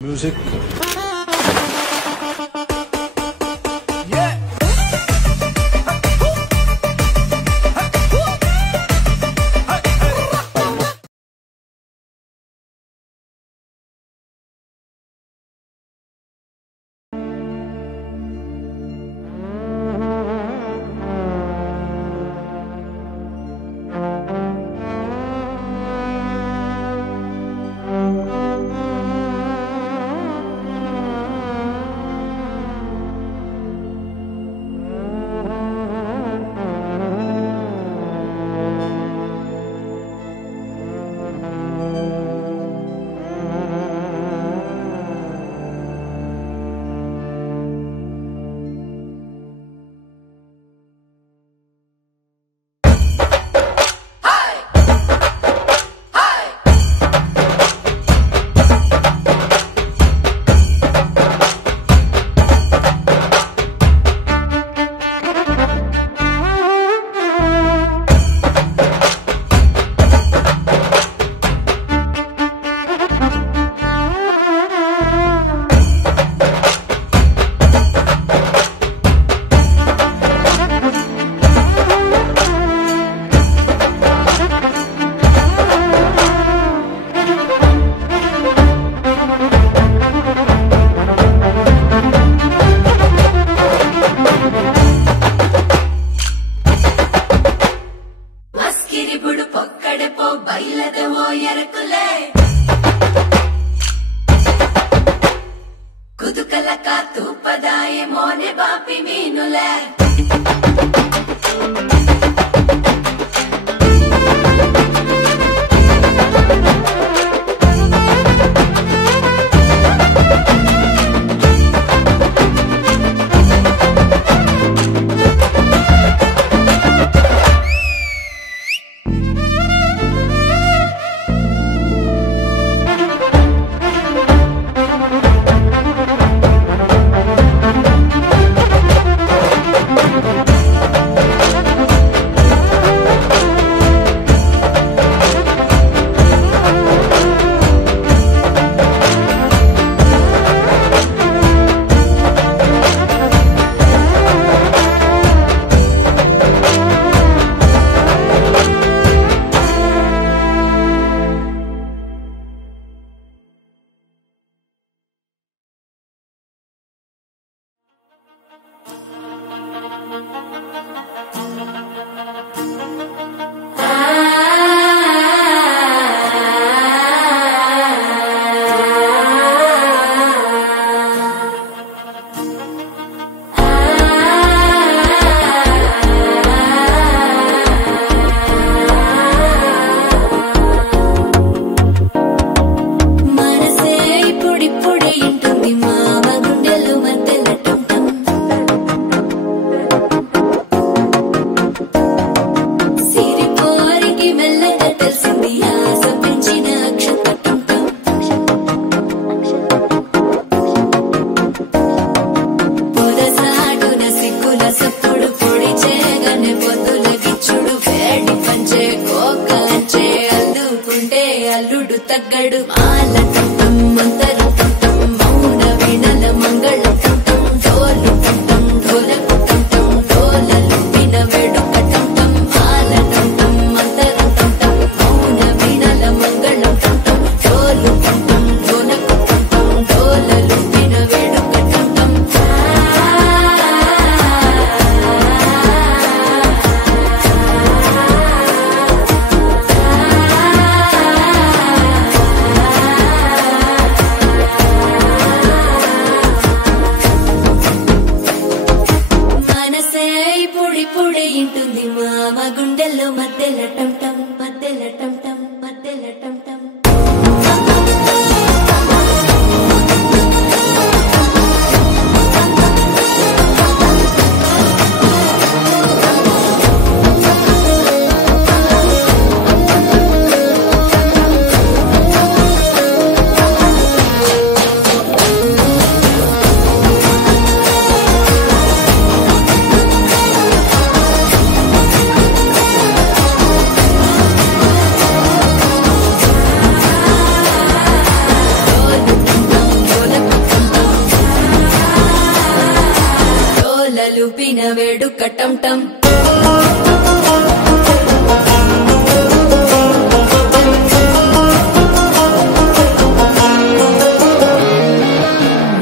Music. లూపిన వేడుక టం టం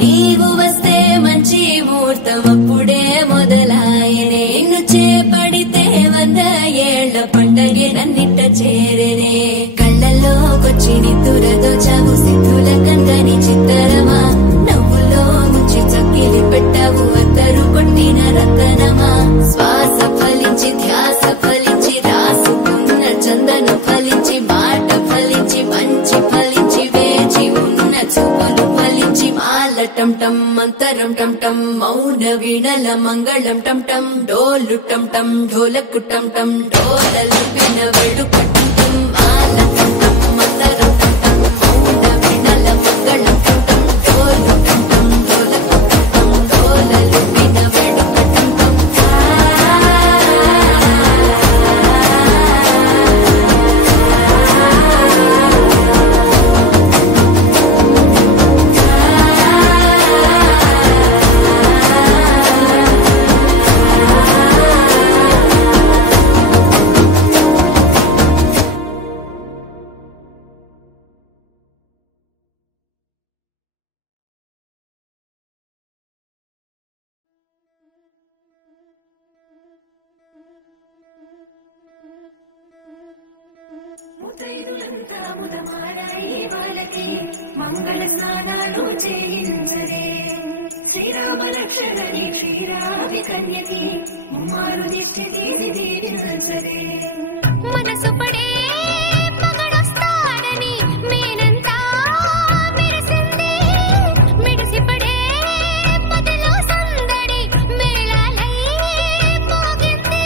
నీవు వస్తే మంచి ముహూర్తం అప్పుడే మొదలాయనే నిన్ను చేపడితే 100 ఏళ్ల పండగే నన్నిట్ట చేరేనే కళ్ళల్లోకొచ్చి నిద్దురదోచావు సిద్ధుల కందని చిత్తరమా నవ్వులో ముంచి చక్కిలి పెట్టావు అత్తరు కొట్టిన రతనమా శ్వాస ఫలించి ధ్యాస ఫలించి రాసుకున్న చందను ఫలించి మాట ఫలించి మంచి ఫలించి వేచి ఉన్న చూపులు ఫలించి మాల టం టం మంతరం టం టం మౌన వీణల మంగళం టం టం డోలు టం టం ఢోలకు టం టం డోలలు విన వేడుక టం టం మాల టం టం మంతరం టం టం మౌన వీణల మంగళం టం టం డోలు టం టం ఢోలకు టం టం డోలలు విన వేడుక టం టం మంగళ స్నానాలు చేయించరే శ్రీరామలక్ష్మణి క్షీరాది కన్యకి ముమ్మారు దీక్షించరే మనసు పడే మగడొస్తాడని మేనంతా మెరిసింది మెడిసిపడే పదిలో సందడి మేళాలై మోగింది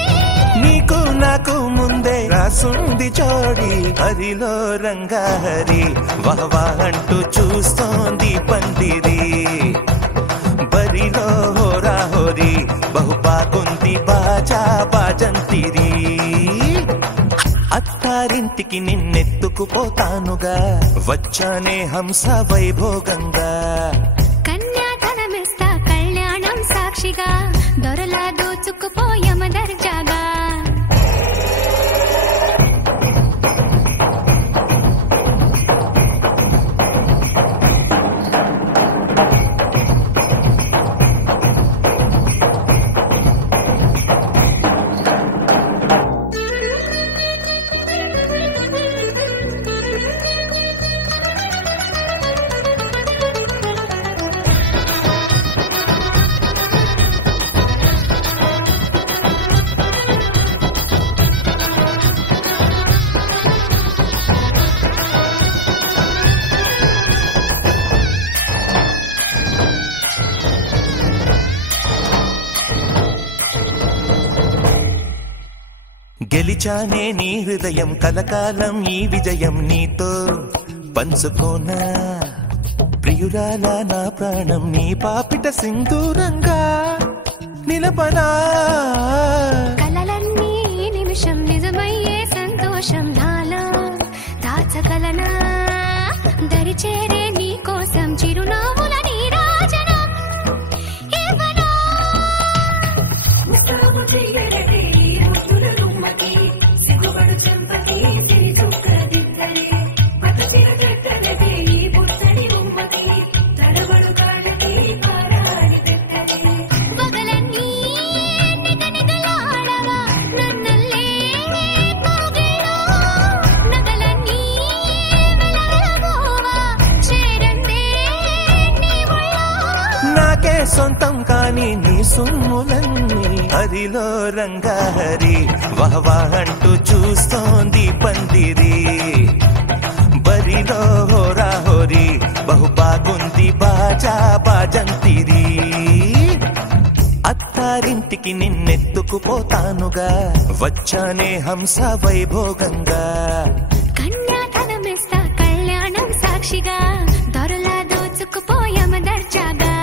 నీకు నాకు ముందే రాసుంది జోడి హరిలో రంగాహరి వహవా అంటూ చూస్తోంది పందిరి బరిలో హోరా హోరి బహు బాగుంది బాజా బాజంతిరి అత్తారింటికి నిన్నెత్తుకుపోతానుగా వచ్చానే హంస వైభోగంగా కన్యాధనమిస్తా కళ్యాణం సాక్షిగా దొరలా దోచుకుపోయమ దర్జాగా గెలిచానే నీ హృదయం కలకాలం ఈ విజయం నీతో పంచుకోనా ప్రియురాలా నా ప్రాణం నీ పాపిట సింధూరంగా నిలపనా కలలన్నీ నిమిషం నిజమయ్యే సంతోషం నాలో దాచగలనా దరిచేరే నీ కోసం చిరునవ్వుల నీరాజనం ఇవ్వనా పగలన్నీ నిగనిగలాడవా నన్నల్లే కోగిలో నగలన్నీ వెలవెలబోవా చేరందే నీ ఒళ్ళో నాకే సొంతం కాని నీ సుమ్ములన్నీ హరిలో రంగాహరి వహవా అంటూ చూస్తోంది పందిరి బరిలో హోరా హోరి బహు బాగుంది బాజా బాజంతిరి అత్తారింటికి నిన్నెత్తుకుపోతానుగా వచ్చానే హంస వైభోగంగా కన్యాధనమిస్తా కళ్యాణం సాక్షిగా దొరలా దోచుకుపోయమ దర్జాగా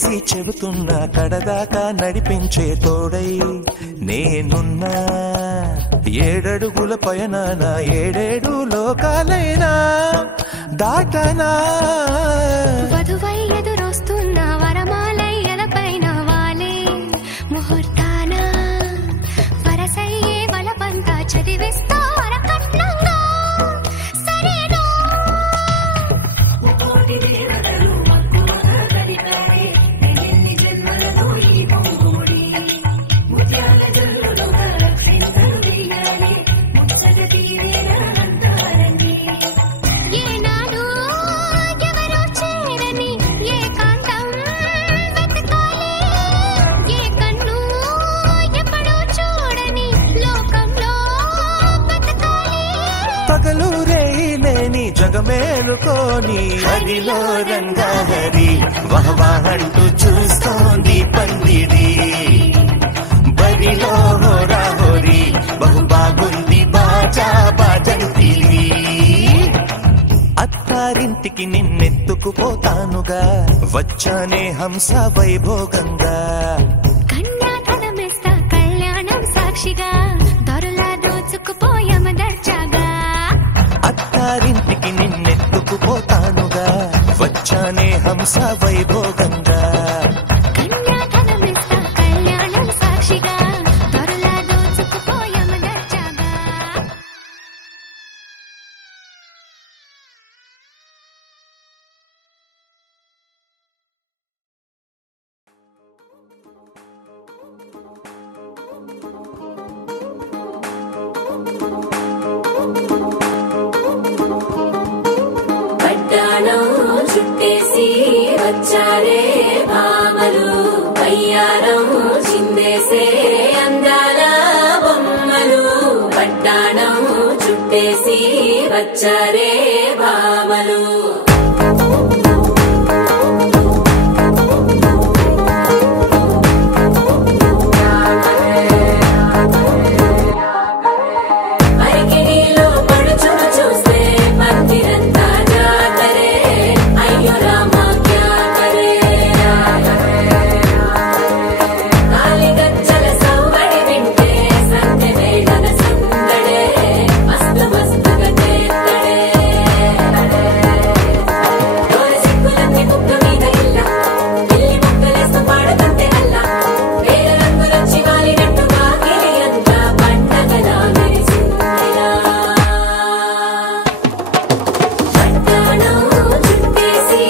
చేసి చెబుతున్నా కడదాకా నడిపించే తోడై నేనున్నా. 7 అడుగుల పయనాన 7 లోకాలైనా దాటనా. వధువై ఎదురొస్తున్న వరమాలయ్యలపైన వాలే ముహూర్తాన వరసయ్యే వలపంతా చదివిస్తా వరకట్నంగా సరేనా. ఏనాడు ఎవరో చేరని ఏకాంతం వెతకాలి. ఏ కన్ను ఎప్పుడూ చూడని లోకంలో బతకాలి. పగలు రేయిలేని జగమేలుకోని హరిలో రంగాహరి వహవాహంటూ చూస్తోంది పందిరి. బరిలో హోరాహోరి బహు బాగుంది బాజా బాజంతిరి. అత్తారింటికి నిన్నెత్తుకుపోతానుగా వచ్చానే హంస వైభోగంగా. కన్యాధనమిస్తా కళ్యాణం సాక్షిగా దొరలా దోచుకుపోయామ దర్జాగా. అత్తారింటికి నిన్నెత్తుకుపోతానుగా వచ్చానే హంస వైభోగంగా. కన్యాధనమిస్తా కళ్యాణం సాక్షిగా దొరలా దోచుకుపోయామ దర్జాగా. పట్టాణం చుట్టేసి వచ్చారే భామలు, అయ్యారం చిందేసే అందాల బొమ్మలు. పట్టాణం చుట్టేసి వచ్చారే భామలు. అరికిడిలో పడుచును చూస్తే పందిరంతా జాతరే. అయ్యో రామా క్యా కరే. కాలిగజ్జల సవ్వడి వింటే సంధ్య వేళన సందడే. మస్తు మస్తుగా చేత్తడే. డోర సిక్కులన్నీ బుక్క మీద ఇల్ల పిల్లి ముక్కలేస్తూ పాడతంతే అల్ల. వేల రంగులొచ్చి వాలినట్టుగా గిలి అంతా పండగలా మెరిసిందిలా. పట్టాణం చుట్టేసి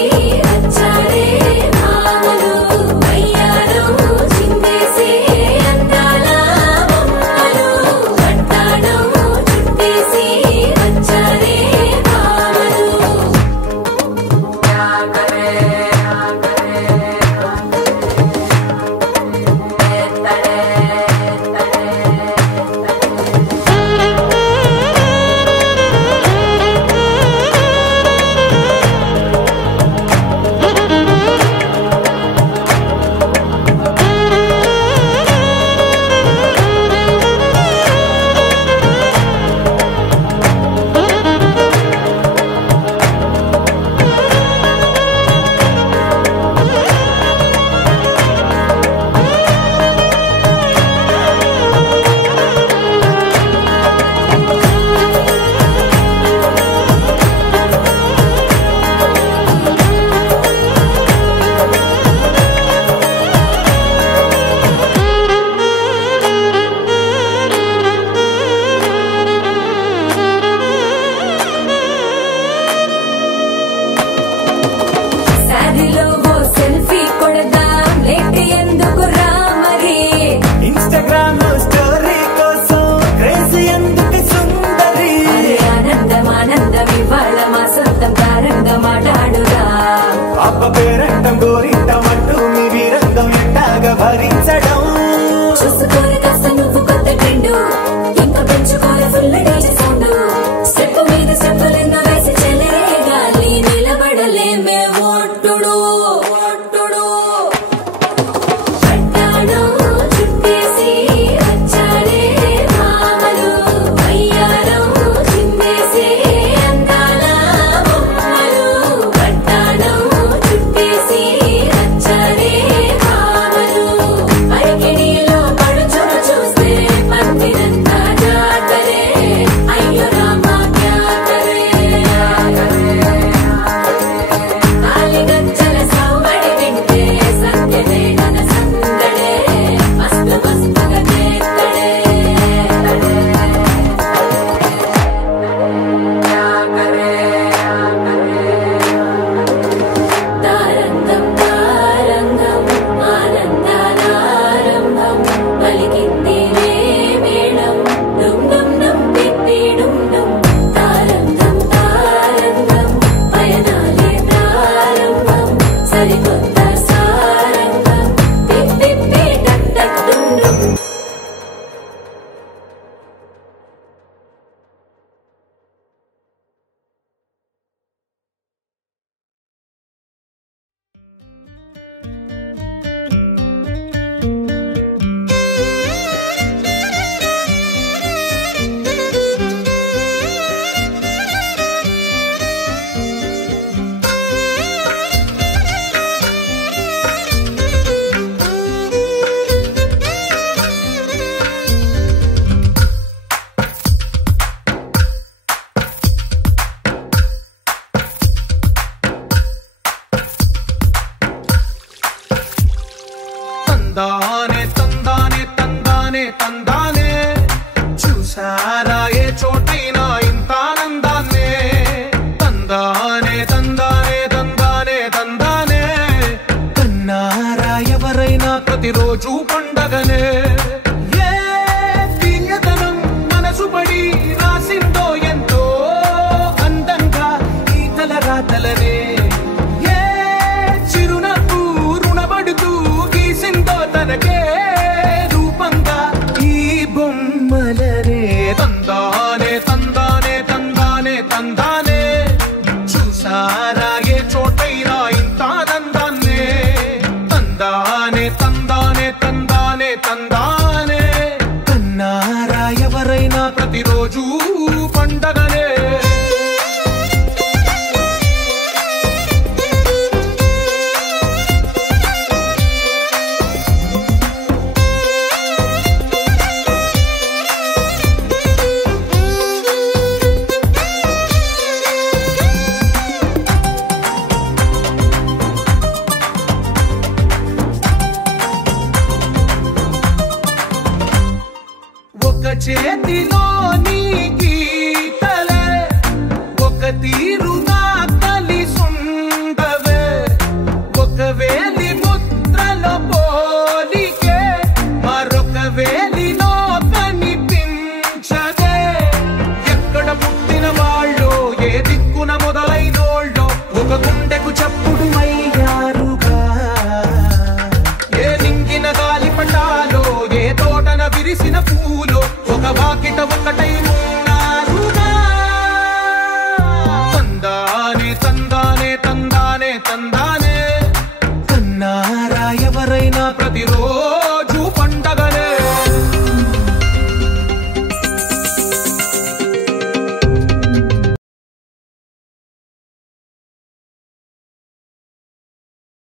వచ్చారే భామలు, అయ్యారం చిందేసే అందాల బొమ్మలు. పట్టాణం చుట్టేసి వచ్చారే భామలు. శారీలో ఓ సెల్ఫీ కొడదాం లేట్ ఎందుకు రామరి. ఇన్స్టాగ్రామ్ స్టోరీ కోసం క్రేజీ ఎందుకు సుందరి. అరే ఆనందం ఆనందం ఇవాళ మా సొంతం తారంగా మాట్లాడురా. అప్ప పేరంటం గోరింటమంటూ మీ వీరంగం ఎట్టాగా భరించడం. చూసుకోరు కాస్త నువ్వు కొత్త ట్రెండ్, ఇంకా పెంచుకోరు ఫుల్ డీజే సౌండ్. స్టెప్ మీద స్టెప్పులెన్నో వేసి చెలరే గాలి నిలబడలేమే ఒట్టుడు ఒట్టుడు. పట్టాణం చుట్టేసి వచ్చారే భామలు, అయ్యారం చిందేసే అందాల బొమ్మలు. పట్టాణం చుట్టేసి వచ్చారే తందానే తందానే తందానే తందానే చూసారా ఏ చోటైనా ఇంత ఆనందాన్నే తందానే తందానే తందానే తందానే కన్నారా ఎవరైనా ప్రతిరోజు పండగనే ఏ తీయదనం మనసు పడి రాసిందో ఎంతో అందంగా ఈ తల రాతలనే ఏ చిరునవ్వు రుణపడుతూ గీసిందో తనకే రూపంగా ఈ బొమ్మలనే తందానే తందానే తందానే తందానే చూసారా ఏ చోటైనా ఇంత ఆనందాన్నే తందానే తందానే తందానే తందానే కన్నారా ఎవరైనా ప్రతిరోజు పండగనే ఒక చేతిలో నీ గీతలే ఒక తీరుగా కలిసుండవే ఒక వేలి ముద్రలో పోలికే మరొక వేలిలో కనిపించదే ఎక్కడ పుట్టిన వాళ్ళో ఏ దిక్కున మొదలైనోళ్ళో ఒక గుండెకు చప్పుడు అయ్యారుగా ఏ నింగిన గాలి పటాలో ఏ తోటన విరిసిన పూలో ఒక వాకిట ఒకటై ఉన్నారుగా తందానే తందానే తందానే తందానే కన్నారా ఎవరైనా ప్రతిరోజు